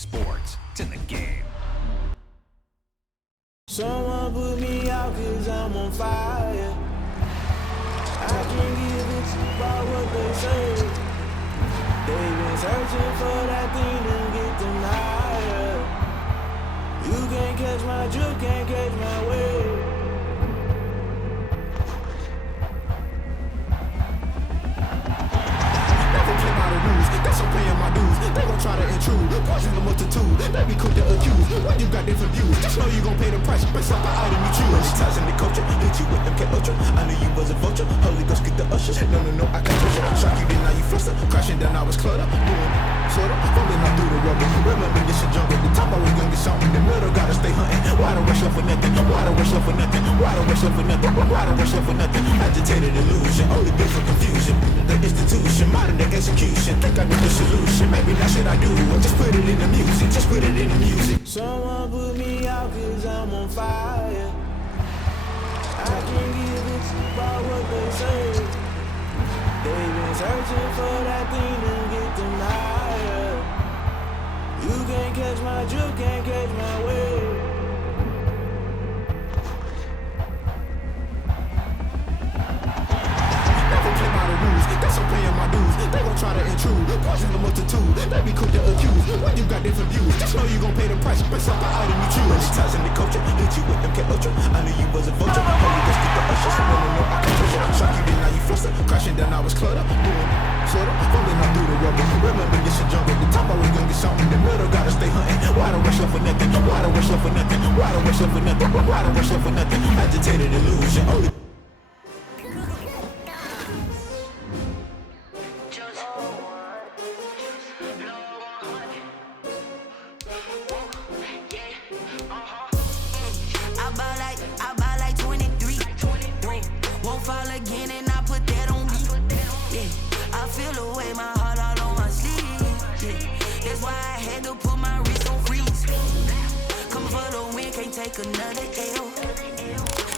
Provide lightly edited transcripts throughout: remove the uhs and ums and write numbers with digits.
sports. It's in the game. Someone put me out 'cause I'm on fire. I can't give a shit about what they say. They've been searching for that thing to get them higher. You can't catch my drift, can't catch my wave. Never play by the rules, guess I'm paying my dues. They gon' try to intrude, poison the multitude. They be quick to accuse when you got different views. Just know you gon' pay the price based off the item you choose. Many ties in the culture, hit you with MK Ultra. I knew you was a vulture, Holy Ghost get the ushers. No, I can't push it. Shock you, then now you fluster. Crashing down, I was clutter. Doing sorta, fumbling all through the rubber. Remember this shit jungle, the top always gonna get something. The middle gotta stay hunting. Why don't rush up for nothing? Why don't rush up for nothing? Why don't rush up for nothing? Why don't rush up for nothing? Agitated illusion, only been for confusion. The institution, modern day execution. Think I know the solution. Maybe that's what I do. Just put it in the music. Just put it in the music. Someone put me out 'cause I'm on fire. I can't give a shit about what they say. They've been searching for that thing to get them higher. You can't catch my drift, can't catch my wave. Never play by the rules, guess I'm paying my dues. They gon' try to intrude, poison the multitude. They be quick to accuse when you got different views. Just know you gon' pay the price based off the item you choose. Many ties in the culture, hit you with MK Ultra. I knew you was a vulture, Holy Ghost get the ushers. No, I can't push it. Shock you, then now you fluster. Crashing down, I was clutter. Doing sorta, fumbling all through the rubber. Remember this shit jungle, the top always gonna get something. The middle gotta stay hunting. Why don't rush up for nothing? Why don't rush up for nothing? Why don't rush up for nothing? Why don't rush up for nothing? Agitated illusion, only. I buy like 23. Won't fall again and I put that on me. Yeah, I feel the way, my heart all on my sleeve. Yeah, that's why I had to put my wrist on freeze. Coming for the win, can't take another L.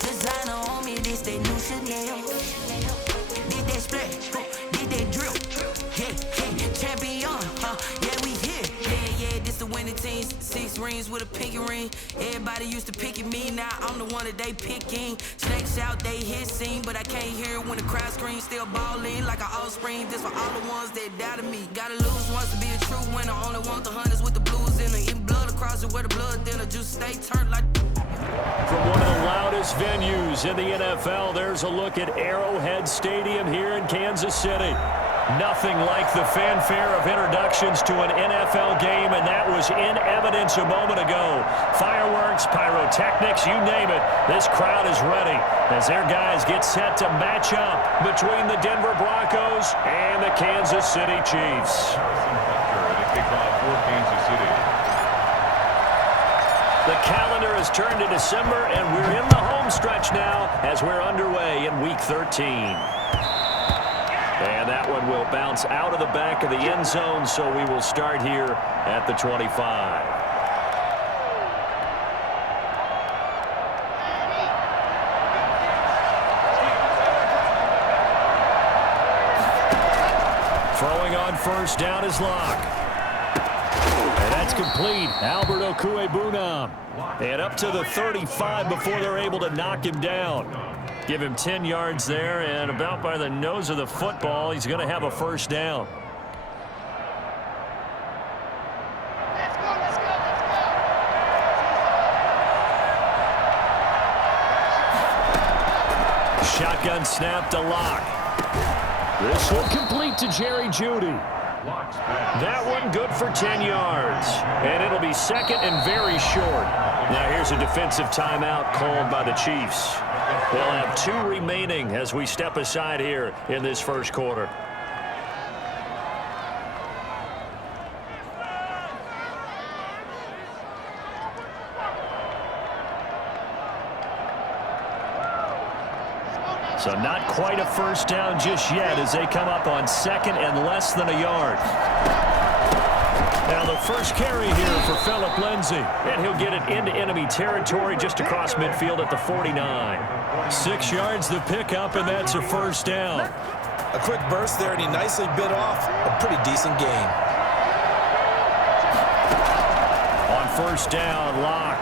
Designer on me, this that new Chanel. Did that splash, did that drill. Yeah, champion, yeah, we here. Yeah, this the winning team. 6 rings with a pinky ring. Everybody used to pick at me, now I'm the one that they picking. Snakes out, they hit scene, but I can't hear it when the crowd screams. Still ballin' like an offspring. This for all the ones that doubted me. Gotta lose once to be a true winner. Only want the hunters with the blues in it. Eating blood across it where the blood thinner. Just stay turned like. From one of the loudest venues in the NFL, there's a look at Arrowhead Stadium here in Kansas City. Nothing like the fanfare of introductions to an NFL game, and that was in evidence a moment ago. Fireworks, pyrotechnics, you name it. This crowd is ready as their guys get set to match up between the Denver Broncos and the Kansas City Chiefs. The calendar has turned to December, and we're in the home stretch now as we're underway in Week 13. And that one will bounce out of the back of the end zone, so we will start here at the 25. Throwing on first down is Locke. And that's complete. Albert Okwuegbunam. And up to the 35 before they're able to knock him down. Give him 10 yards there, and about by the nose of the football, he's going to have a first down. Shotgun snap to Locke. This will complete to Jerry Jeudy. That one good for 10 yards. And it'll be second and very short. Now here's a defensive timeout called by the Chiefs. They'll have 2 remaining as we step aside here in this first quarter. So not quite a first down just yet as they come up on second and less than a yard. Now the first carry here for Phillip Lindsay, and he'll get it into enemy territory just across midfield at the 49. 6 yards the pickup, and that's a first down. A quick burst there, and he nicely bit off a pretty decent gain. first down. Lock.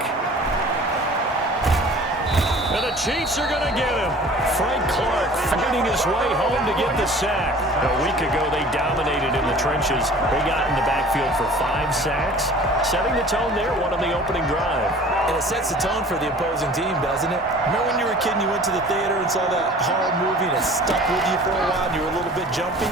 And the Chiefs are going to get him. Frank Clark fighting his way home to get the sack. A week ago, they dominated in the trenches. They got in the backfield for 5 sacks, setting the tone there, one on the opening drive. And it sets the tone for the opposing team, doesn't it? Remember when you were a kid and you went to the theater and saw that horror movie and it stuck with you for a while and you were a little bit jumpy?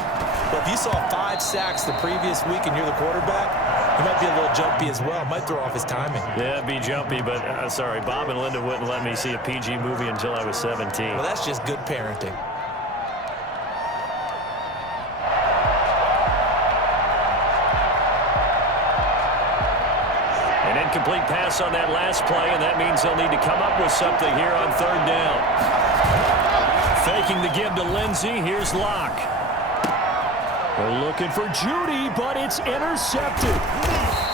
Well, if you saw 5 sacks the previous week and you're the quarterback, he might be a little jumpy as well. Might throw off his timing. Yeah, it'd be jumpy, but sorry, Bob and Linda wouldn't let me see a PG movie until I was 17. Well, that's just good parenting. An incomplete pass on that last play, and that means they'll need to come up with something here on 3rd down. Faking the give to Lindsey. Here's Locke. They're looking for Judy, but it's intercepted.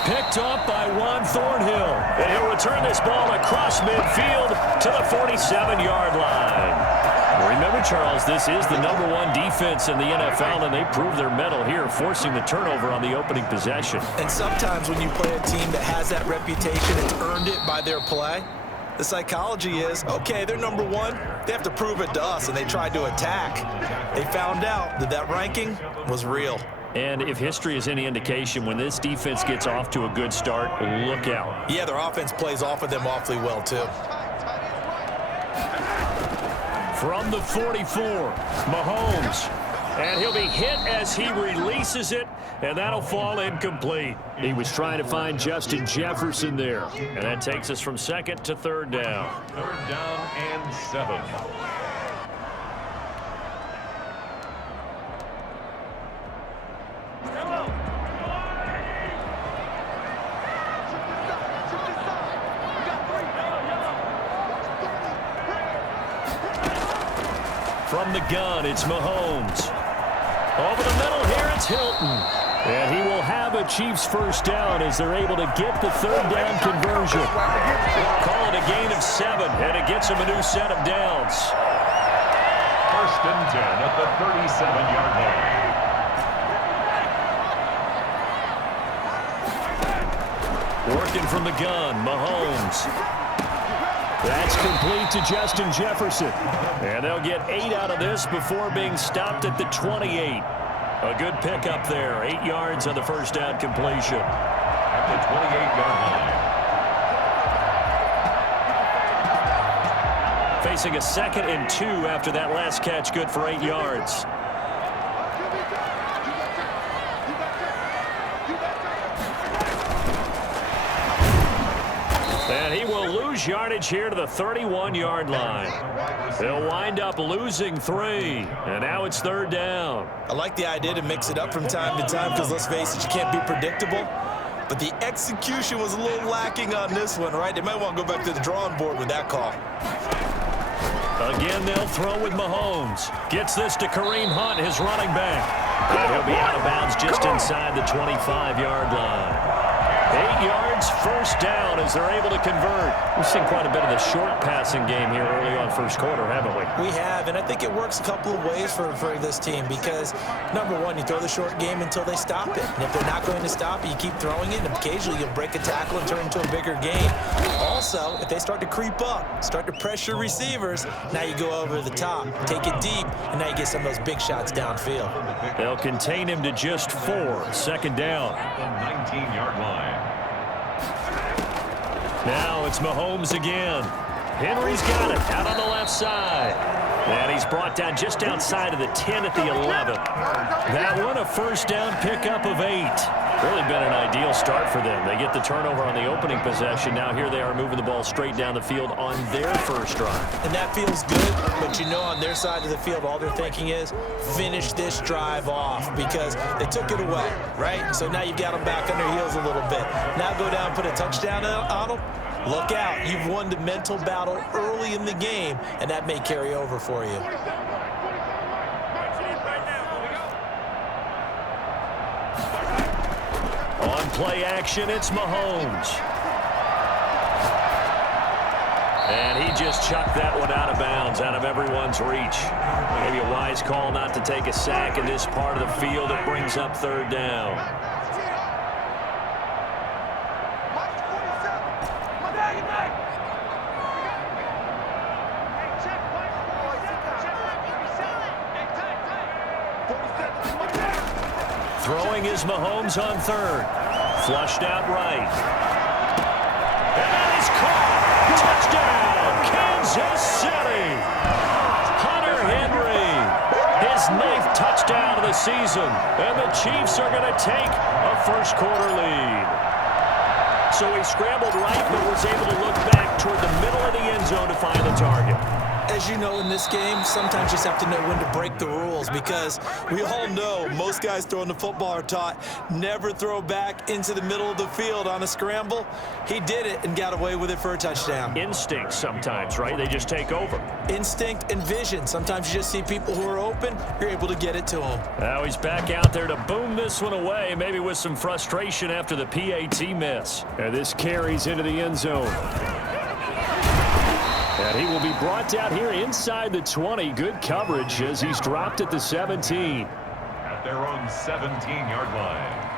Picked up by Juan Thornhill. And he'll return this ball across midfield to the 47-yard line. Remember, Charles, this is the #1 defense in the NFL, and they prove their mettle here, forcing the turnover on the opening possession. And sometimes when you play a team that has that reputation, it's earned it by their play. The psychology is, okay, they're #1. They have to prove it to us, and they tried to attack. They found out that that ranking was real. And if history is any indication, when this defense gets off to a good start, look out. Yeah, their offense plays off of them awfully well, too. From the 44, Mahomes. And he'll be hit as he releases it, and that'll fall incomplete. He was trying to find Justin Jefferson there. And that takes us from 2nd to 3rd down. 3rd down and 7. From the gun, it's Mahomes. Over the middle here, it's Hilton. And he will have a Chiefs first down as they're able to get the 3rd down conversion. Call it a gain of 7, and it gets them a new set of downs. 1st and 10 at the 37-yard line. Working from the gun, Mahomes. That's complete to Justin Jefferson. And they'll get 8 out of this before being stopped at the 28. A good pickup there. 8 yards on the first down completion. At the 28-yard line. Facing a 2nd and 2 after that last catch. Good for 8 yards. And he will lose yardage here to the 31-yard line. They'll wind up losing 3. And now it's 3rd down. I like the idea to mix it up from time to time because, let's face it, you can't be predictable. But the execution was a little lacking on this one, right? They might want to go back to the drawing board with that call. Again, they'll throw with Mahomes. Gets this to Kareem Hunt, his running back. And he'll be out of bounds just inside the 25-yard line. 8 yards, first down as they're able to convert. We've seen quite a bit of the short passing game here early on first quarter, haven't we? We have, and I think it works a couple of ways for this team because, #1, you throw the short game until they stop it. And if they're not going to stop it, you keep throwing it, and occasionally you'll break a tackle and turn into a bigger game. Also, if they start to creep up, start to pressure receivers, now you go over the top, take it deep, and now you get some of those big shots downfield. They'll contain him to just 4. 2nd down. At the 19-yard line. Now it's Mahomes again. Henry's got it out on the left side. And he's brought down just outside of the 10 at the 11. That one a first down pickup of 8. Really been an ideal start for them. They get the turnover on the opening possession. Now here they are moving the ball straight down the field on their first drive. And that feels good, but you know on their side of the field, all they're thinking is finish this drive off because they took it away, right? So now you've got them back on their heels a little bit. Now go down and put a touchdown on them. Look out. You've won the mental battle early in the game, and that may carry over for you. On play action, it's Mahomes. And he just chucked that one out of bounds, out of everyone's reach. Maybe a wise call not to take a sack in this part of the field. It brings up 3rd down. Throwing is Mahomes on third. Flushed out right. And that is caught. Touchdown, Kansas City. Hunter Henry, his 9th touchdown of the season. And the Chiefs are going to take a first-quarter lead. So he scrambled right, but was able to look back toward the middle of the end zone to find the target. As you know, in this game, sometimes you just have to know when to break the rules, because we all know most guys throwing the football are taught never throw back into the middle of the field on a scramble. He did it and got away with it for a touchdown. Instinct sometimes, right? They just take over. Instinct and vision. Sometimes you just see people who are open, you're able to get it to them. Now he's back out there to boom this one away, maybe with some frustration after the PAT miss. And this carries into the end zone. And he will be brought down here inside the 20. Good coverage as he's dropped at the 17. At their own 17-yard line.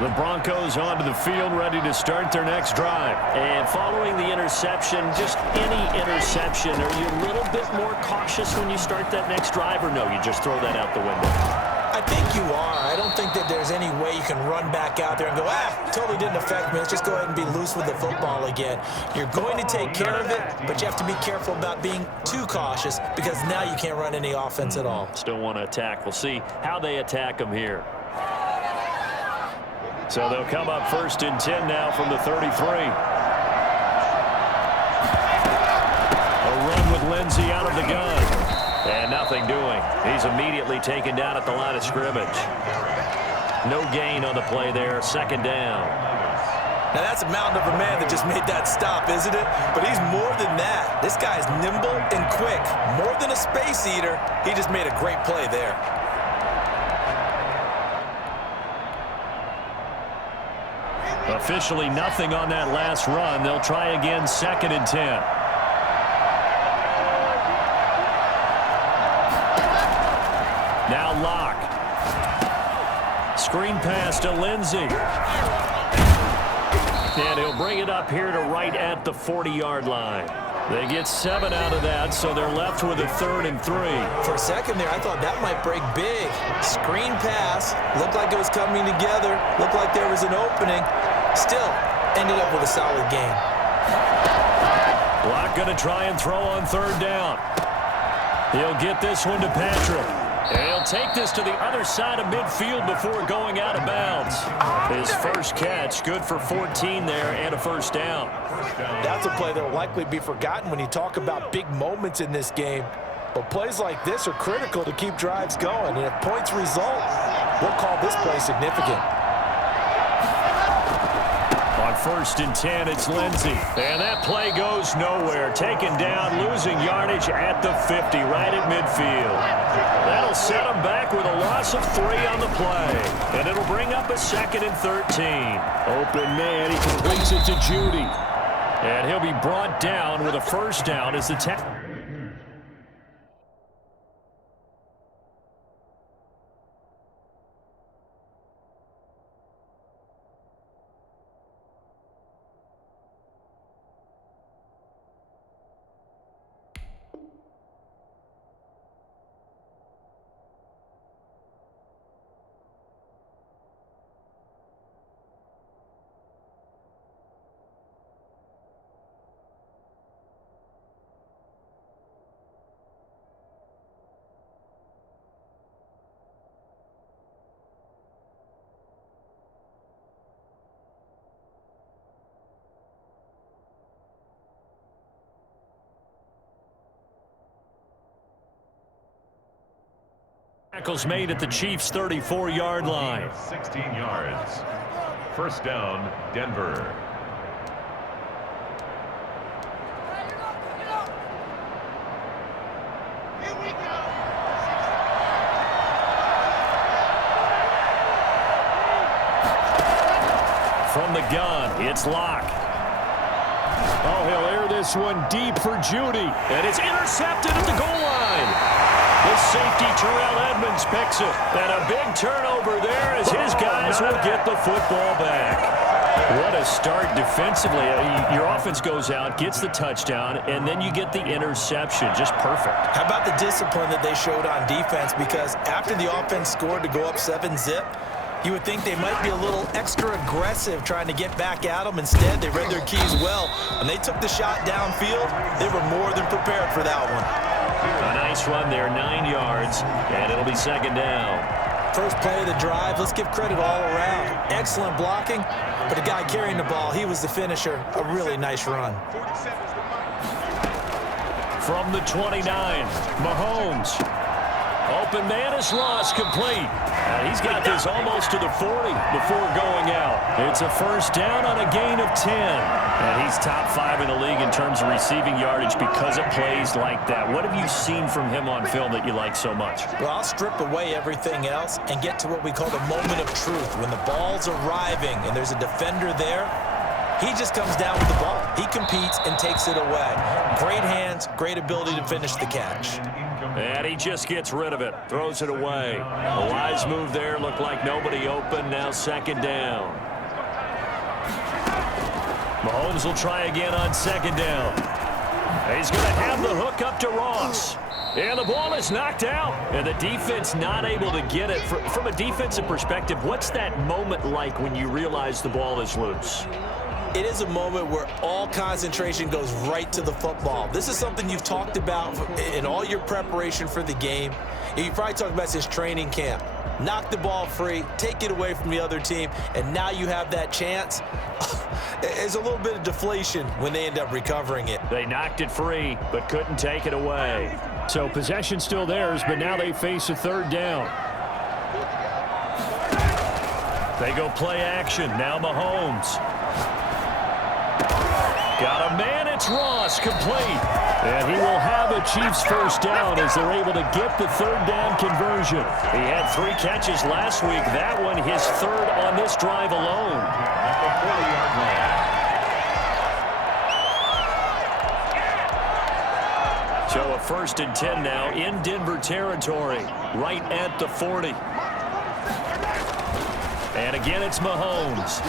The Broncos onto the field, ready to start their next drive. And following the interception, just any interception, are you a little bit more cautious when you start that next drive, or no, you just throw that out the window? I think you are. I don't think that there's any way you can run back out there and go, totally didn't affect me. Let's just go ahead and be loose with the football again. You're going to take care of it, but you have to be careful about being too cautious, because now you can't run any offense at all. Still want to attack. We'll see how they attack them here. So they'll come up 1st and 10 now from the 33. A run with Lindsey out of the gun. And nothing doing. He's immediately taken down at the line of scrimmage. No gain on the play there. 2nd down. Now that's a mountain of a man that just made that stop, isn't it? But he's more than that. This guy's nimble and quick. More than a space eater, he just made a great play there. Officially nothing on that last run. They'll try again 2nd and 10. Now Locke. Screen pass to Lindsey. And he'll bring it up here to right at the 40-yard line. They get 7 out of that, so they're left with a 3rd and 3. For a second there, I thought that might break big. Screen pass. Looked like it was coming together. Looked like there was an opening. Still, ended up with a solid game. Locke going to try and throw on 3rd down. He'll get this one to Patrick. And he'll take this to the other side of midfield before going out of bounds. His first catch, good for 14 there and a 1st down. That's a play that will likely be forgotten when you talk about big moments in this game. But plays like this are critical to keep drives going. And if points result, we'll call this play significant. On 1st and 10, it's Lindsey. And that play goes nowhere. Taken down, losing yardage at the 50, right at midfield. That'll set him back with a loss of 3 on the play. And it'll bring up a 2nd and 13. Open man, he completes it to Judy. And he'll be brought down with a 1st down as the tackle. Tackles made at the Chiefs' 34-yard line. 16 yards. 1st down, Denver. From the gun, it's Locke. Oh, he'll air this one deep for Judy. And it's intercepted at the goal line. The safety, Terrell Edmonds, picks it. And a big turnover there as his guys will get the football back. What a start defensively. Your offense goes out, gets the touchdown, and then you get the interception. Just perfect. How about the discipline that they showed on defense? Because after the offense scored to go up 7-zip, you would think they might be a little extra aggressive trying to get back at them. Instead, they read their keys well. When they took the shot downfield, they were more than prepared for that one. A nice run there, 9 yards, and it'll be second down. First play of the drive, let's give credit all around. Excellent blocking, but the guy carrying the ball, he was the finisher. A really nice run. From the 29, Mahomes. Open man is Ross, complete. He's got this almost to the 40 before going out. It's a first down on a gain of 10. And he's top 5 in the league in terms of receiving yardage because it plays like that. What have you seen from him on film that you like so much? Well, I'll strip away everything else and get to what we call the moment of truth. When the ball's arriving and there's a defender there, he just comes down with the ball. He competes and takes it away. Great hands, great ability to finish the catch. And he just gets rid of it, throws it away. A wise move there, looked like nobody open, now second down. Mahomes will try again on second down. He's going to have the hook up to Ross. And the ball is knocked out. And the defense not able to get it. From a defensive perspective, what's that moment like when you realize the ball is loose? It is a moment where all concentration goes right to the football. This is something you've talked about in all your preparation for the game. You probably talked about since training camp. Knock the ball free, take it away from the other team, and now you have that chance. There's a little bit of deflation when they end up recovering it. They knocked it free, but couldn't take it away. So possession still theirs, but now they face a third down. They go play action. Now Mahomes. Got a man, it's Ross, complete. And he will have a Chiefs first down as they're able to get the third down conversion. He had 3 catches last week. That one his third on this drive alone. At the 40-yard line. So a first and 10 now in Denver territory, right at the 40. And again, it's Mahomes.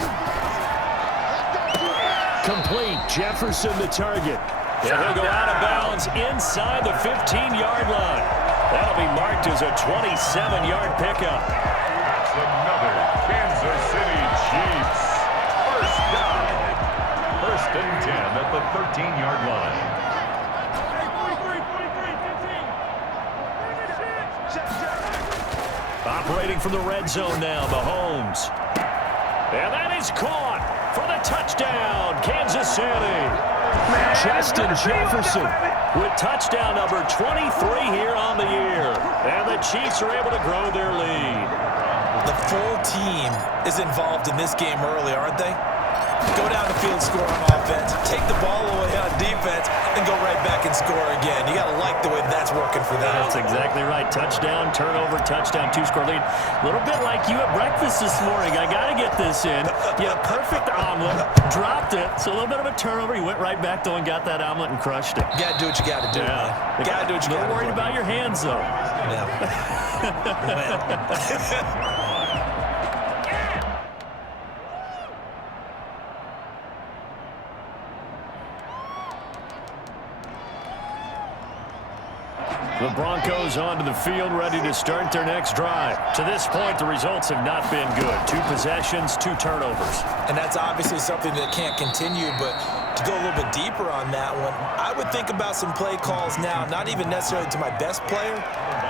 Complete. Jefferson the target. And he'll go out of bounds inside the 15-yard line. That'll be marked as a 27-yard pickup. That's another Kansas City Chiefs. First down. First and 10 at the 13-yard line. Operating from the red zone now, Mahomes. And that is caught for the touchdown, Kansas City. Justin Jefferson with touchdown number 23 here on the year. And the Chiefs are able to grow their lead. The full team is involved in this game early, aren't they? Go down the field, score on offense, take the ball away on defense, and go right back and score again. You got to like the way that's working for them. That's exactly right. Touchdown, turnover, touchdown, 2-score lead. A little bit like you at breakfast this morning. I got to get this in. You had a perfect omelet, dropped it. So a little bit of a turnover. You went right back though and got that omelet and crushed it. You got to do what you got to do, man. You got to do what you got to do. Not worried about your hands, though. Yeah. The Broncos onto the field, ready to start their next drive. To this point, the results have not been good. 2 possessions, 2 turnovers. And that's obviously something that can't continue, but to go a little bit deeper on that one, I would think about some play calls now, not even necessarily to my best player,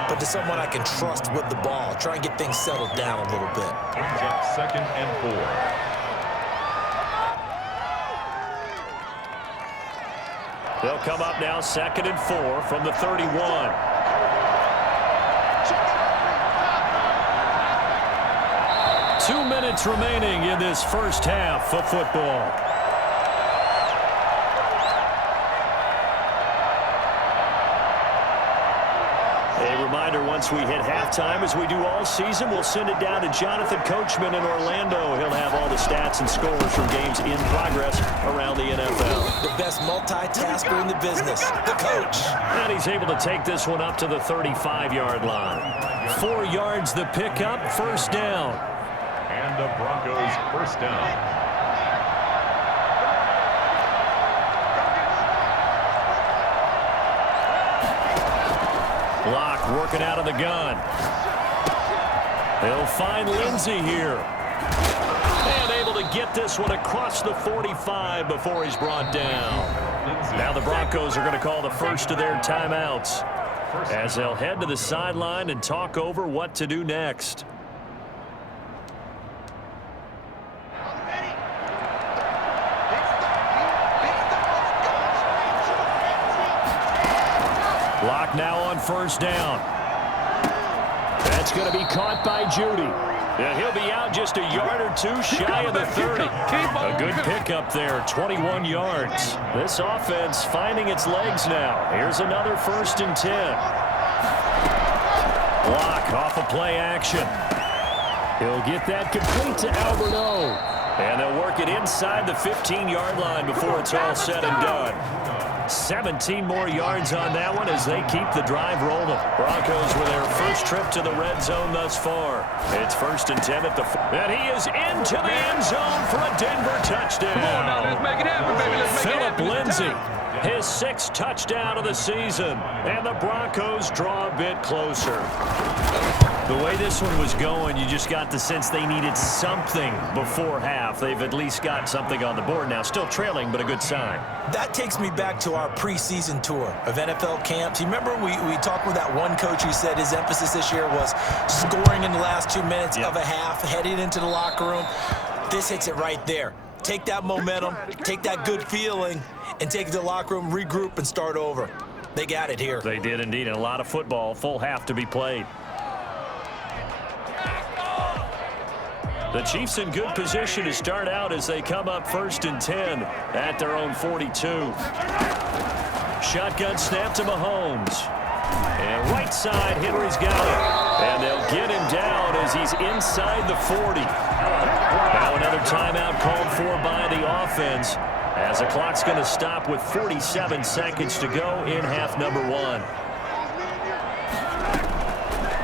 but to someone I can trust with the ball. Try and get things settled down a little bit. Brings up second and 4. They'll come up now, second and 4 from the 31. 2 minutes remaining in this first half of football. A reminder, once we hit halftime, as we do all season, we'll send it down to Jonathan Coachman in Orlando. He'll have all the stats and scores from games in progress around the NFL. The best multitasker in the business, the coach. And he's able to take this one up to the 35-yard line. 4 yards the pickup, first down. And the Broncos first down. Block working out of the gun. He'll find Lindsey here. And able to get this one across the 45 before he's brought down. Now the Broncos are going to call the first of their timeouts as they'll head to the sideline and talk over what to do next. Block now on first down. That's going to be caught by Judy. And he'll be out just a yard or two shy of the 30. A good pickup there, 21 yards. This offense finding its legs now. Here's another 1st and 10. Block off of play action. He'll get that complete to Alberto. And they'll work it inside the 15-yard line before it's all said and done. 17 more yards on that one as they keep the drive rolling. Broncos with their first trip to the red zone thus far. It's 1st and 10 at the... And he is into the end zone for a Denver touchdown. Come on now, let's make it happen, baby. Let's make it happen. Phillip Lindsay, his 6th touchdown of the season. And the Broncos draw a bit closer. The way this one was going, you just got the sense they needed something before half. They've at least got something on the board now. Still trailing, but a good sign. That takes me back to our preseason tour of NFL camps. You remember we talked with that one coach who said his emphasis this year was scoring in the last 2 minutes of a half, heading into the locker room. This hits it right there. Take that momentum, take that good feeling, and take it to the locker room, regroup, and start over. They got it here. They did indeed, and a lot of football, full half to be played. The Chiefs in good position to start out as they come up 1st and 10 at their own 42. Shotgun snap to Mahomes. And right side, Henry's got it. And they'll get him down as he's inside the 40. Now another timeout called for by the offense as the clock's going to stop with 47 seconds to go in half number 1.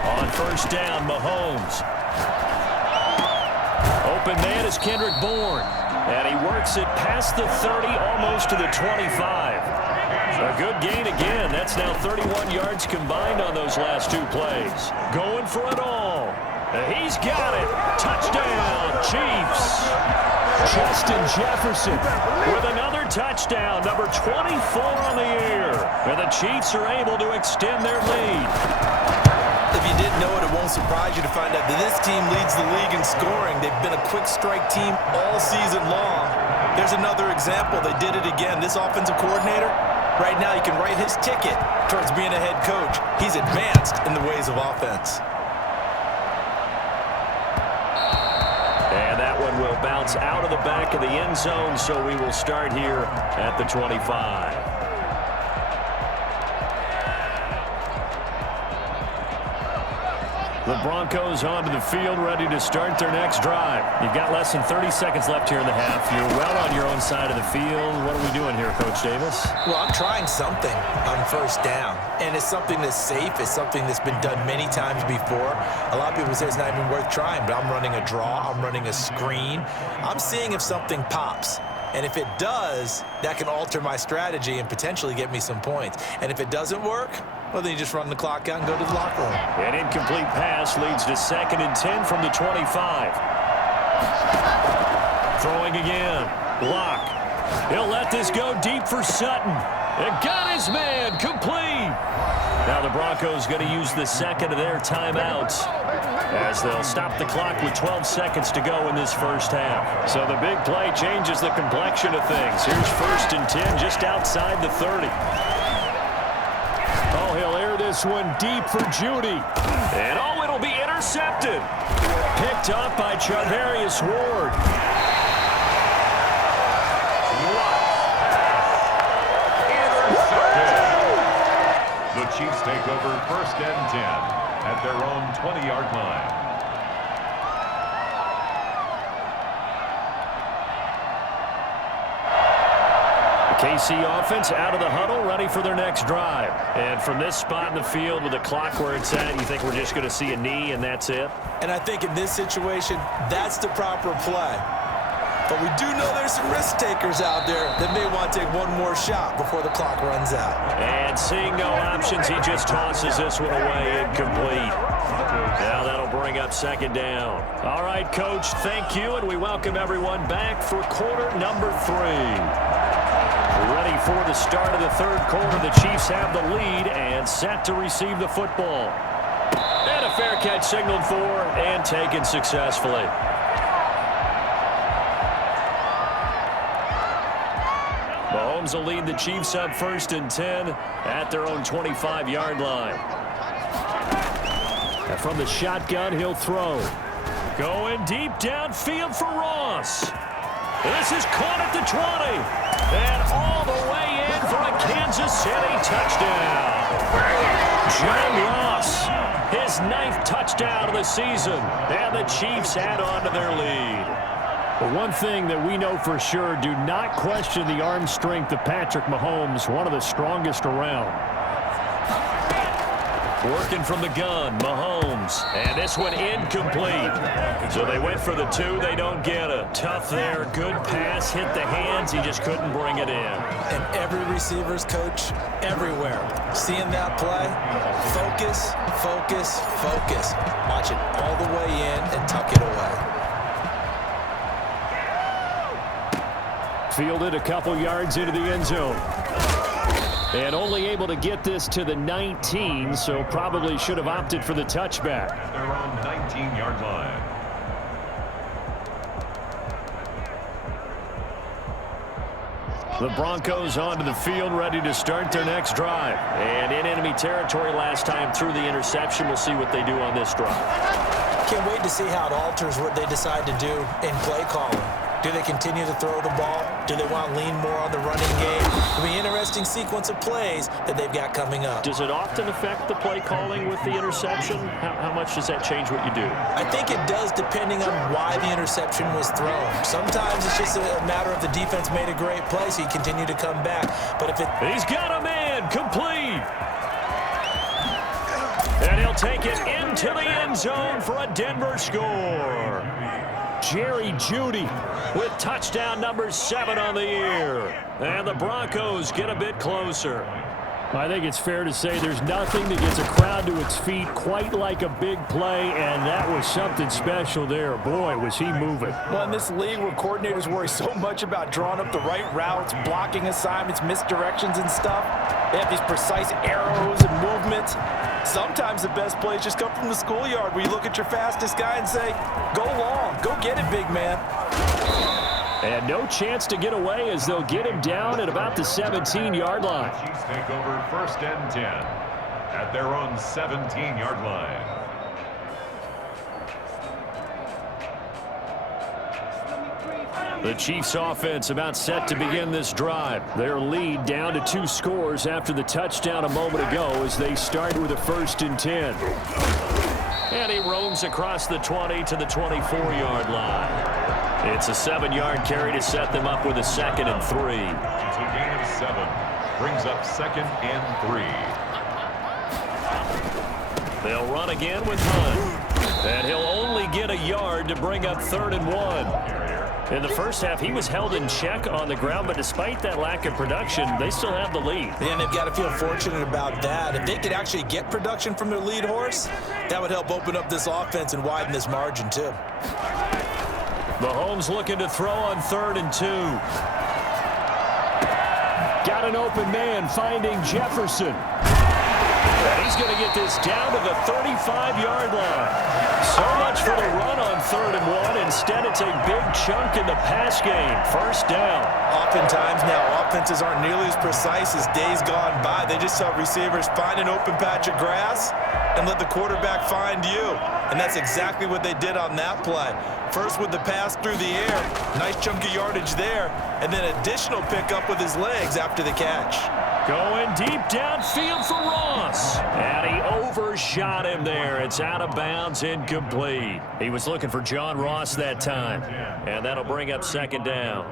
On first down, Mahomes. Open man is Kendrick Bourne. And he works it past the 30, almost to the 25. A good gain again. That's now 31 yards combined on those last 2 plays. Going for it all. He's got it. Touchdown, Chiefs. Justin Jefferson with another touchdown, number 24 on the year. And the Chiefs are able to extend their lead. If you didn't know it, it won't surprise you to find out that this team leads the league in scoring. They've been a quick strike team all season long. There's another example. They did it again. This offensive coordinator, right now, you can write his ticket towards being a head coach. He's advanced in the ways of offense. And that one will bounce out of the back of the end zone, so we will start here at the 25. The Broncos onto the field, ready to start their next drive. You've got less than 30 seconds left here in the half. You're well on your own side of the field. What are we doing here, Coach Davis? Well, I'm trying something on first down, and it's something that's safe. It's something that's been done many times before. A lot of people say it's not even worth trying, but I'm running a draw. I'm running a screen. I'm seeing if something pops. And if it does, that can alter my strategy and potentially get me some points. And if it doesn't work, well, then you just run the clock out and go to the locker room. An incomplete pass leads to 2nd and 10 from the 25. Throwing again. Block. He'll let this go deep for Sutton. And got his man complete. Now the Broncos going to use the 2nd of their timeouts as they'll stop the clock with 12 seconds to go in this first half. So the big play changes the complexion of things. Here's 1st and 10 just outside the 30. Oh, he'll air this one deep for Judy. And oh, it'll be intercepted. Picked up by Charvarius Ward. The Chiefs take over 1st and 10 at their own 20-yard line. KC offense out of the huddle, ready for their next drive. And from this spot in the field with the clock where it's at, you think we're just going to see a knee and that's it? And I think in this situation, that's the proper play. But we do know there's some risk takers out there that may want to take one more shot before the clock runs out. And seeing no options, he just tosses this one away incomplete. Now that'll bring up second down. All right, Coach, thank you, and we welcome everyone back for quarter number 3. Ready for the start of the third quarter. The Chiefs have the lead and set to receive the football. And a fair catch signaled for and taken successfully. Mahomes will lead the Chiefs up 1st and 10 at their own 25-yard line. And from the shotgun, he'll throw. Going deep downfield for Ross. This is caught at the 20. And all the way in for a Kansas City touchdown. John Ross, his 9th touchdown of the season. And the Chiefs add on to their lead. But one thing that we know for sure, do not question the arm strength of Patrick Mahomes, one of the strongest around. Working from the gun, Mahomes. And this one incomplete. So they went for the 2. They don't get it. Tough there. Good pass. Hit the hands. He just couldn't bring it in. And every receiver's coach everywhere. Seeing that play, focus, focus, focus. Watch it all the way in and tuck it away. Fielded a couple yards into the end zone. And only able to get this to the 19, so probably should have opted for the touchback. At their own 19-yard line. The Broncos onto the field, ready to start their next drive. And in enemy territory last time through the interception. We'll see what they do on this drive. Can't wait to see how it alters what they decide to do in play calling. Do they continue to throw the ball? Do they want to lean more on the running game? It'll be an interesting sequence of plays that they've got coming up. Does it often affect the play calling with the interception? How much does that change what you do? I think it does, depending on why the interception was thrown. Sometimes it's just a matter of the defense made a great play, so you continue to come back. But if it... He's got a man, complete. And he'll take it into the end zone for a Denver score. Jerry Jeudy with touchdown number 7 on the year. And the Broncos get a bit closer. I think it's fair to say there's nothing that gets a crowd to its feet quite like a big play, and that was something special there. Boy, was he moving. Well, in this league where coordinators worry so much about drawing up the right routes, blocking assignments, misdirections and stuff, they have these precise arrows and movements. Sometimes the best plays just come from the schoolyard where you look at your fastest guy and say, go long, go get it, big man. And no chance to get away as they'll get him down at about the 17-yard line. The Chiefs take over 1st and 10 at their own 17-yard line. The Chiefs offense about set to begin this drive. Their lead down to 2 scores after the touchdown a moment ago as they start with a 1st and 10. And he roams across the 20 to the 24-yard line. It's a 7-yard carry to set them up with a 2nd and 3. It's a gain of 7. Brings up 2nd and 3. They'll run again with Hunt. And he'll only get a yard to bring up 3rd and 1. In the first half, he was held in check on the ground, but despite that lack of production, they still have the lead. And they've got to feel fortunate about that. If they could actually get production from their lead horse, that would help open up this offense and widen this margin, too. Mahomes looking to throw on 3rd and 2. Got an open man finding Jefferson. And he's going to get this down to the 35-yard line. So much for the run on 3rd and 1. Instead, it's a big chunk in the pass game. 1st down. Oftentimes now, offenses aren't nearly as precise as days gone by. They just tell receivers, find an open patch of grass and let the quarterback find you. And that's exactly what they did on that play. First with the pass through the air, nice chunk of yardage there, and then additional pickup with his legs after the catch. Going deep downfield for Ross. And he overshot him there. It's out of bounds, incomplete. He was looking for John Ross that time. And that'll bring up 2nd down.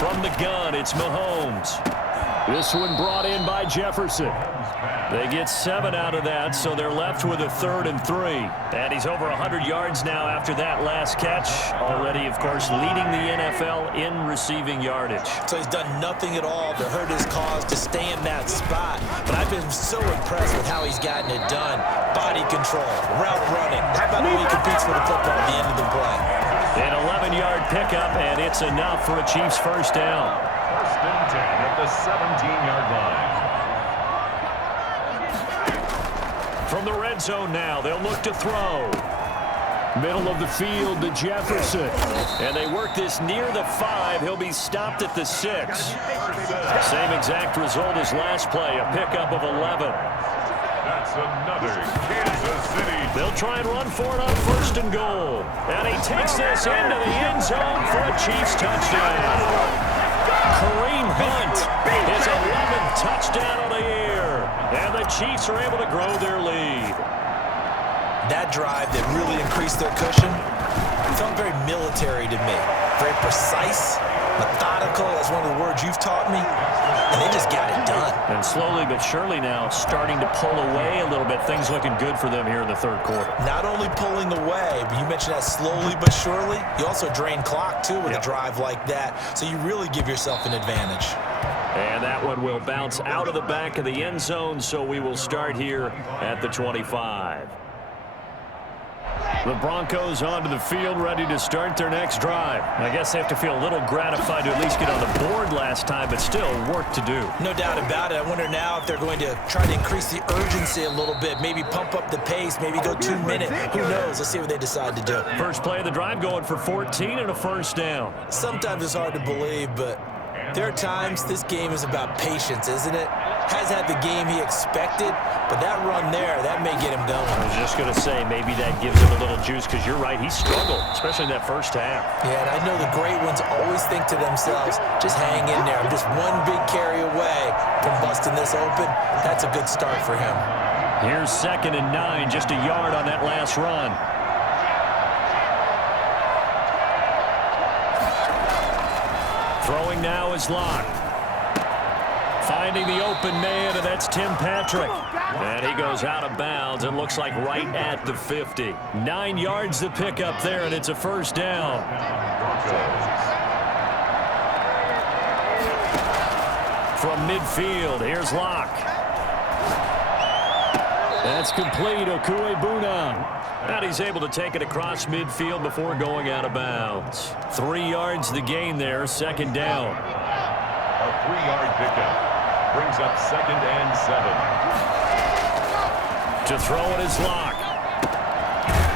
From the gun, it's Mahomes. This one brought in by Jefferson. They get 7 out of that, so they're left with a 3rd and 3. And he's over 100 yards now after that last catch. Already, of course, leading the NFL in receiving yardage. So he's done nothing at all to hurt his cause to stay in that spot. But I've been so impressed with how he's gotten it done. Body control, route running. How about the way he competes for the football at the end of the play? An 11-yard pickup, and it's enough for a Chiefs first down. First and 10 at the 17-yard line. From the red zone now, they'll look to throw. Middle of the field to Jefferson. And they work this near the 5. He'll be stopped at the 6. Same exact result as last play, a pickup of 11. That's another Kansas City. They'll try and run for it on 1st and goal. And he takes this into the end zone for a Chiefs touchdown. Kareem Hunt, his 11th touchdown of the year. And the Chiefs are able to grow their lead. That drive that really increased their cushion felt very military to me. Very precise, methodical. That's one of the words you've taught me. And they just got it done. And slowly but surely now starting to pull away a little bit. Things looking good for them here in the 3rd quarter. Not only pulling away, but you mentioned that slowly but surely. You also drain clock, too, with a drive like that. So you really give yourself an advantage. And that one will bounce out of the back of the end zone, so we will start here at the 25. The Broncos onto the field, ready to start their next drive. I guess they have to feel a little gratified to at least get on the board last time, but still work to do. No doubt about it. I wonder now if they're going to try to increase the urgency a little bit, maybe pump up the pace, maybe go 2 minutes. Who knows? Let's see what they decide to do. First play of the drive going for 14 and a first down. Sometimes it's hard to believe, but there are times this game is about patience, isn't it? Has had the game he expected, but that run there, that may get him going. I was just going to say, maybe that gives him a little juice, because you're right, he struggled, especially in that first half. Yeah, and I know the great ones always think to themselves, just hang in there. I'm just one big carry away from busting this open. That's a good start for him. Here's 2nd and 9, just a yard on that last run. Throwing now is Locke. Finding the open man, and that's Tim Patrick. And he goes out of bounds, and looks like right at the 50. 9 yards to pick up there, and it's a first down. From midfield, here's Locke. That's complete, Okuebuna. And he's able to take it across midfield before going out of bounds. 3 yards the gain there, 2nd down. A 3-yard pickup. Brings up 2nd and 7. To throw it is Locke.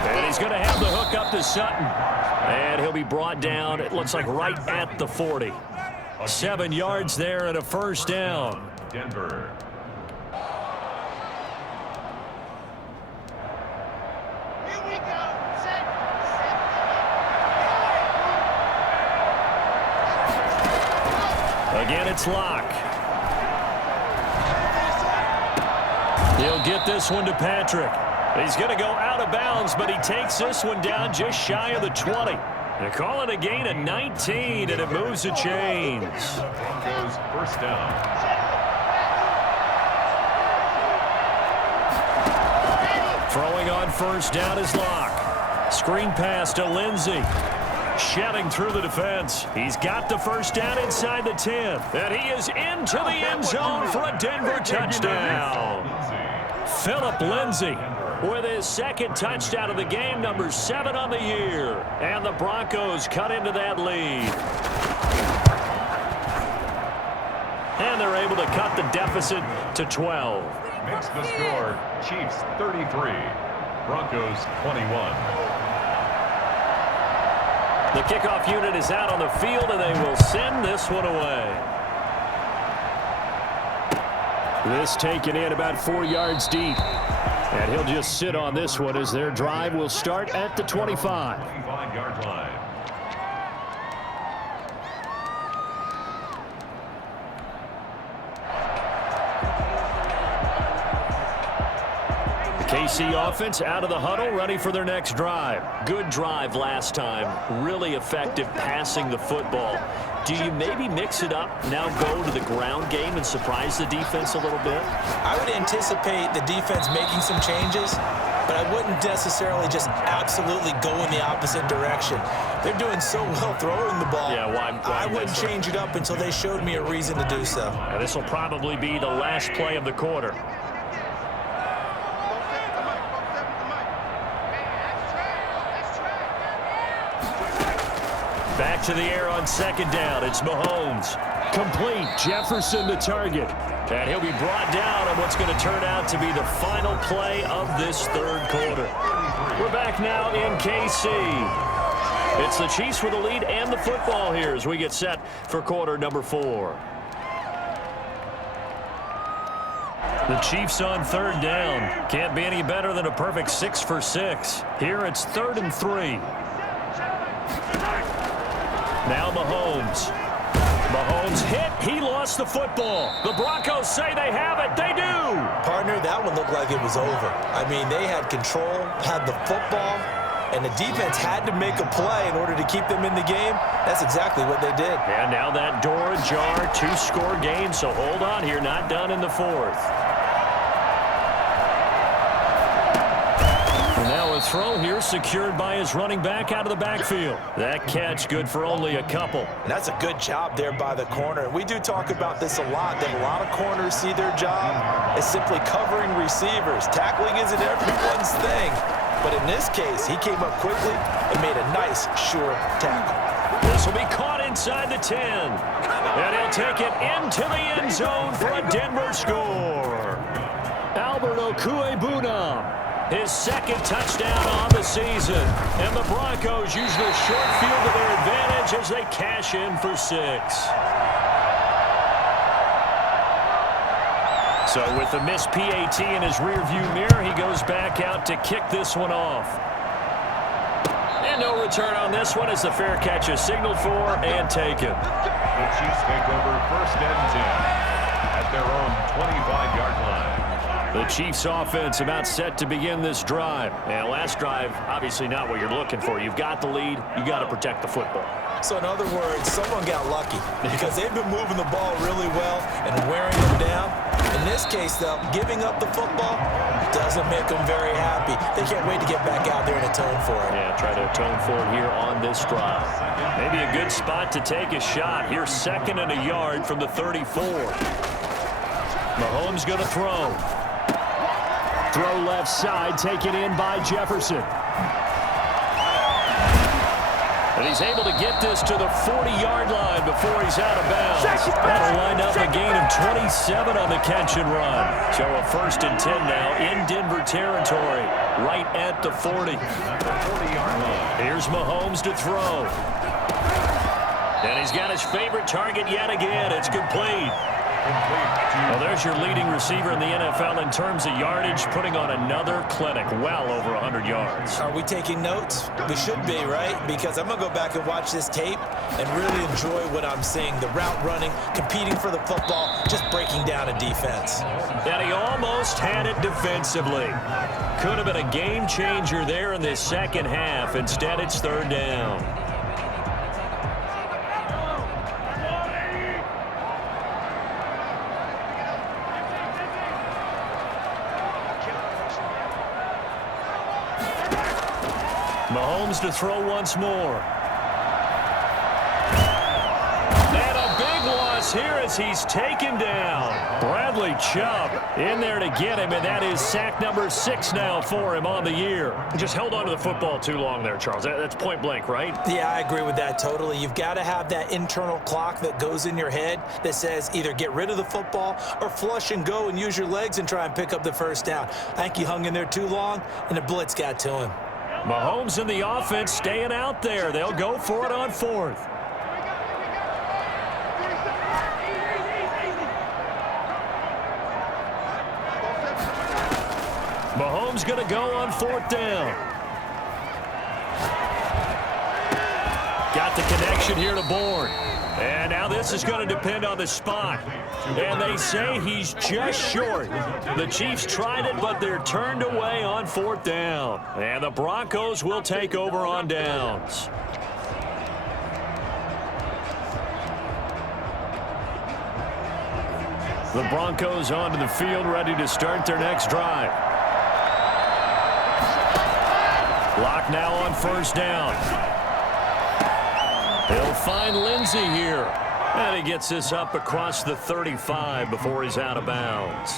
And he's going to have the hook up to Sutton. And he'll be brought down, it looks like right at the 40. 7 yards there and a first down. Denver. Again, it's Locke. He'll get this one to Patrick. He's going to go out of bounds, but he takes this one down just shy of the 20. They call it a gain of 19, and it moves the chains. Broncos first down. Throwing on first down is Locke. Screen pass to Lindsey. Shedding through the defense. He's got the first down inside the 10. And he is into the end zone for a Denver touchdown. Phillip Lindsay with his 2nd touchdown of the game, number 7 on the year. And the Broncos cut into that lead. And they're able to cut the deficit to 12. Makes the score Chiefs 33, Broncos 21. The kickoff unit is out on the field, and they will send this one away. This taken in about 4 yards deep. And he'll just sit on this one as their drive will start at the 25. 25-yard line. KC offense out of the huddle, ready for their next drive. Good drive last time. Really effective passing the football. Do you maybe mix it up, now go to the ground game and surprise the defense a little bit? I would anticipate the defense making some changes, but I wouldn't necessarily just absolutely go in the opposite direction. They're doing so well throwing the ball. Yeah, why I wouldn't change it up until they showed me a reason to do so. Now, this will probably be the last play of the quarter. Back to the air on second down. It's Mahomes. Complete. Jefferson the target. And he'll be brought down on what's going to turn out to be the final play of this third quarter. We're back now in KC. It's the Chiefs with the lead and the football here as we get set for quarter number 4. The Chiefs on third down. Can't be any better than a perfect 6 for 6. Here it's 3rd and 3. Now Mahomes. Mahomes hit. He lost the football. The Broncos say they have it. They do. Partner, that one looked like it was over. I mean, they had control, had the football, and the defense had to make a play in order to keep them in the game. That's exactly what they did. And now that door ajar, 2-score game, so hold on here. Not done in the 4th. Now a throw here secured by his running back out of the backfield. That catch good for only a couple. And that's a good job there by the corner. We do talk about this a lot, that a lot of corners see their job as simply covering receivers. Tackling isn't everyone's thing. But in this case, he came up quickly and made a nice, sure tackle. This will be caught inside the 10. And he'll take it into the end zone for a Denver score. Albert Okwuegbunam. His second touchdown on the season. And the Broncos use the short field to their advantage as they cash in for 6. So with the missed PAT in his rearview mirror, he goes back out to kick this one off. And no return on this one as the fair catch is signaled for and taken. The Chiefs take over 1st and 10 at their own 25-yard line. The Chiefs offense about set to begin this drive. And last drive, obviously not what you're looking for. You've got the lead. You got to protect the football. So in other words, someone got lucky because they've been moving the ball really well and wearing them down. In this case, though, giving up the football doesn't make them very happy. They can't wait to get back out there and atone for it. Yeah, try to atone for it here on this drive. Maybe a good spot to take a shot. Here's 2nd and a yard from the 34. Mahomes going to throw. Throw left side, taken in by Jefferson. And he's able to get this to the 40-yard line before he's out of bounds. That'll line up a gain of 27 on the catch and run. So a 1st and 10 now in Denver territory, right at the 40. Here's Mahomes to throw. And he's got his favorite target yet again. It's complete. Well, there's your leading receiver in the NFL in terms of yardage, putting on another clinic, well over 100 yards. Are we taking notes? We should be, right? Because I'm going to go back and watch this tape and really enjoy what I'm seeing. The route running, competing for the football, just breaking down a defense. And he almost had it defensively. Could have been a game changer there in this second half. Instead, it's 3rd down. Mahomes to throw once more. And a big loss here as he's taken down. Bradley Chubb in there to get him, and that is sack number 6 now for him on the year. Just held on to the football too long there, Charles. That's point blank, right? Yeah, I agree with that totally. You've got to have that internal clock that goes in your head that says either get rid of the football or flush and go and use your legs and try and pick up the 1st down. I think he hung in there too long, and the blitz got to him. Mahomes and the offense staying out there. They'll go for it on 4th. Mahomes going to go on 4th down. Got the connection here to Bourne. And now this this is going to depend on the spot. And they say he's just short. The Chiefs tried it, but they're turned away on 4th down. And the Broncos will take over on downs. The Broncos onto the field, ready to start their next drive. Lock now on 1st down. He'll find Lindsey here. And he gets this up across the 35 before he's out of bounds.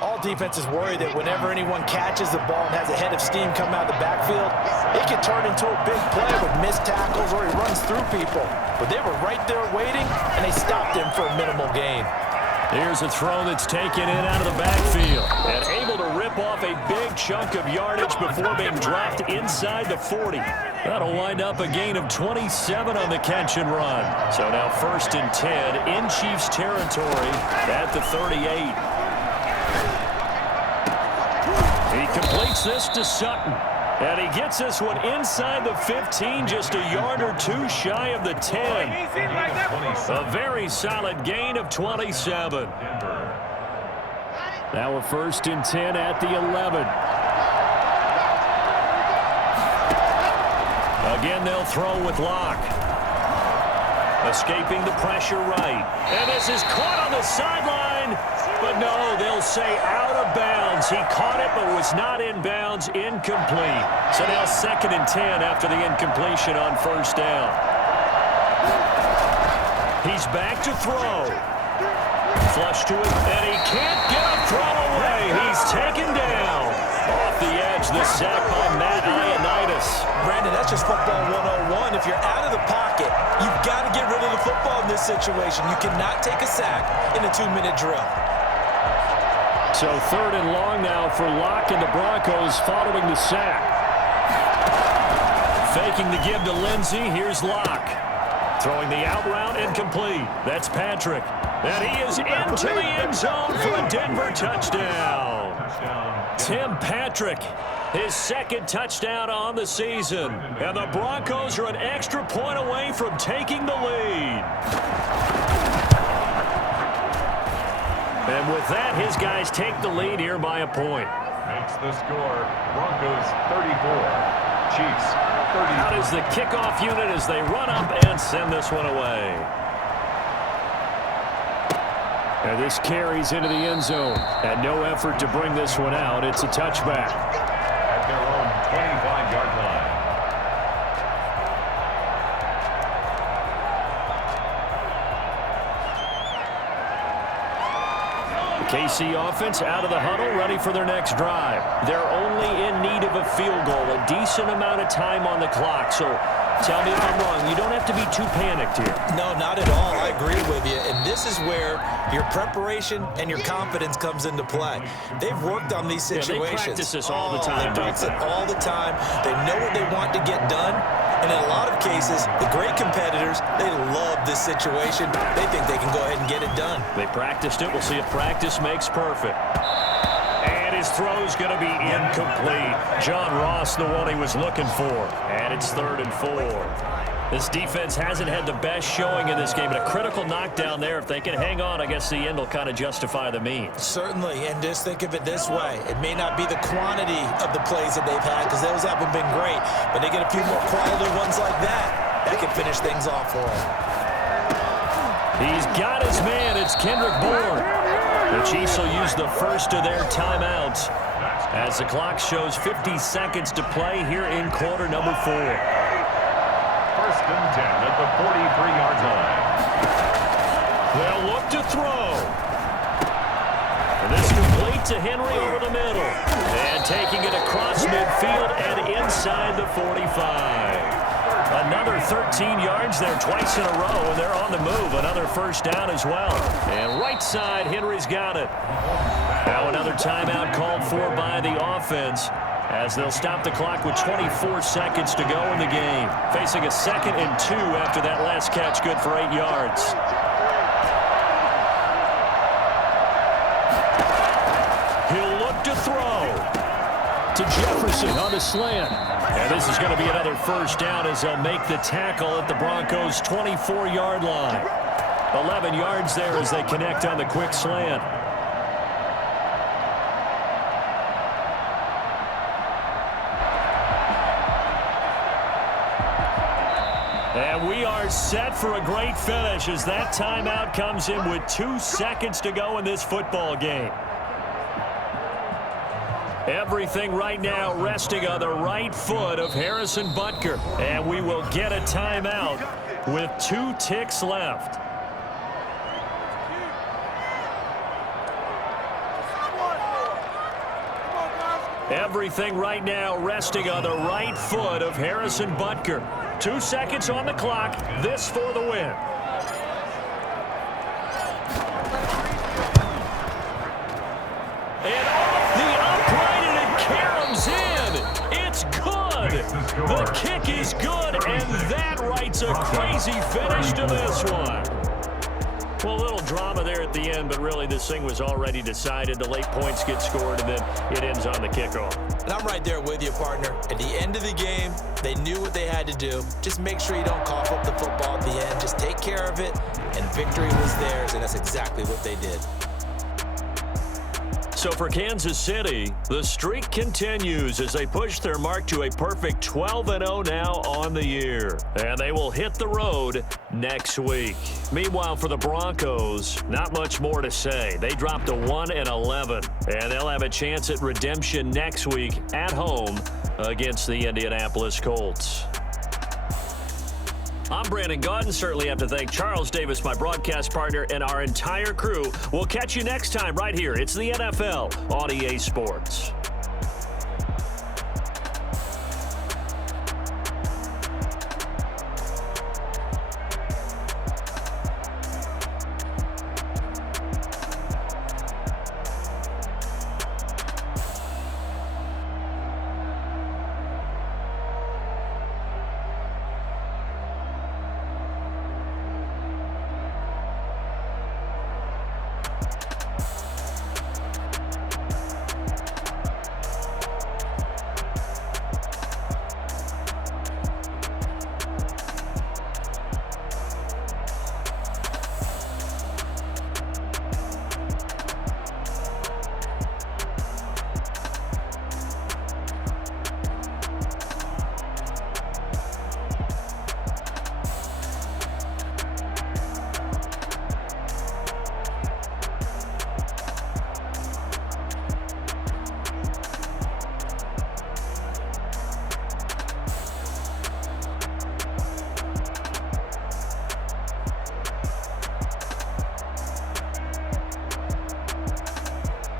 All defenses worry that whenever anyone catches the ball and has a head of steam come out of the backfield, it can turn into a big play with missed tackles or he runs through people. But they were right there waiting, and they stopped him for a minimal gain. Here's a throw that's taken in out of the backfield and able to rip off a big chunk of yardage before being dropped inside the 40. That'll wind up a gain of 27 on the catch and run. So now 1st and 10 in Chiefs territory at the 38. He completes this to Sutton. And he gets this one inside the 15, just a yard or two shy of the 10. A very solid gain of 27. Now a 1st and 10 at the 11. Again, they'll throw with Locke. Escaping the pressure right. And this is caught on the sideline. But no, they'll say out of bounds. He caught it but was not in bounds. Incomplete. So now 2nd and 10 after the incompletion on 1st down. He's back to throw. Flush to it, and he can't get a throw away. He's taken down. Off the edge, the sack by Matt Ioannidis. Brandon, that's just football 101. If you're out of the pocket, you've got to get rid of the football in this situation. You cannot take a sack in a 2-minute drill. So 3rd and long now for Locke and the Broncos following the sack. Faking the give to Lindsey. Here's Locke. Throwing the out route incomplete. That's Patrick. And he is into the end zone for a Denver touchdown. Tim Patrick, his 2nd touchdown on the season. And the Broncos are an extra point away from taking the lead. And with that, his guys take the lead here by a point. Makes the score, Broncos 34, Chiefs 30. Out is the kickoff unit as they run up and send this one away. And this carries into the end zone. And no effort to bring this one out. It's a touchback. At their own 25-yard line. KC offense out of the huddle, ready for their next drive. They're only in need of a field goal, a decent amount of time on the clock. So tell me if I'm wrong. You don't have to be too panicked here. No, not at all. I agree with you. And this is where your preparation and your confidence comes into play. They've worked on these situations. Yeah, they practice this all the time. They practice it all the time. They know what they want to get done. And in a lot of cases, the great competitors, they love this situation. They think they can go ahead and get it done. They practiced it. We'll see if practice makes perfect. And his throw's going to be incomplete. John Ross, the one he was looking for. And it's 3rd and 4. This defense hasn't had the best showing in this game, but a critical knockdown there. If they can hang on, I guess the end will kind of justify the means. Certainly, and just think of it this way. It may not be the quantity of the plays that they've had, because those haven't been great, but they get a few more quality ones like that. That can finish things off for them. He's got his man. It's Kendrick Bourne. The Chiefs will use the first of their timeouts as the clock shows 50 seconds to play here in quarter number 4. 1st and 10 at the 43-yard line. They'll look to throw. And this complete to Henry over the middle. And taking it across midfield and inside the 45. Another 13 yards there twice in a row, and they're on the move. Another 1st down as well. And right side, Henry's got it. Now another timeout called for by the offense, as they'll stop the clock with 24 seconds to go in the game. Facing a 2nd and 2 after that last catch, good for 8 yards. He'll look to throw to Jefferson on the slant. And this is going to be another 1st down as they'll make the tackle at the Broncos' 24-yard line. 11 yards there as they connect on the quick slant. And we are set for a great finish as that timeout comes in with 2 seconds to go in this football game. Everything right now resting on the right foot of Harrison Butker. And we will get a timeout with 2 ticks left. Everything right now resting on the right foot of Harrison Butker. 2 seconds on the clock. This for the win. And off the upright, and it caroms in. It's good. The kick is good, and that writes a crazy finish to this one. Well, a little drama there at the end, but really this thing was already decided. The late points get scored, and then it ends on the kickoff. And I'm right there with you, partner. At the end of the game, they knew what they had to do. Just make sure you don't cough up the football at the end. Just take care of it, and victory was theirs, and that's exactly what they did. So for Kansas City, the streak continues as they push their mark to a perfect 12-0 now on the year. And they will hit the road next week. Meanwhile, for the Broncos, not much more to say. They dropped to 1-11, and they'll have a chance at redemption next week at home against the Indianapolis Colts. I'm Brandon Gaudin. Certainly have to thank Charles Davis, my broadcast partner, and our entire crew. We'll catch you next time right here. It's the NFL on EA Sports.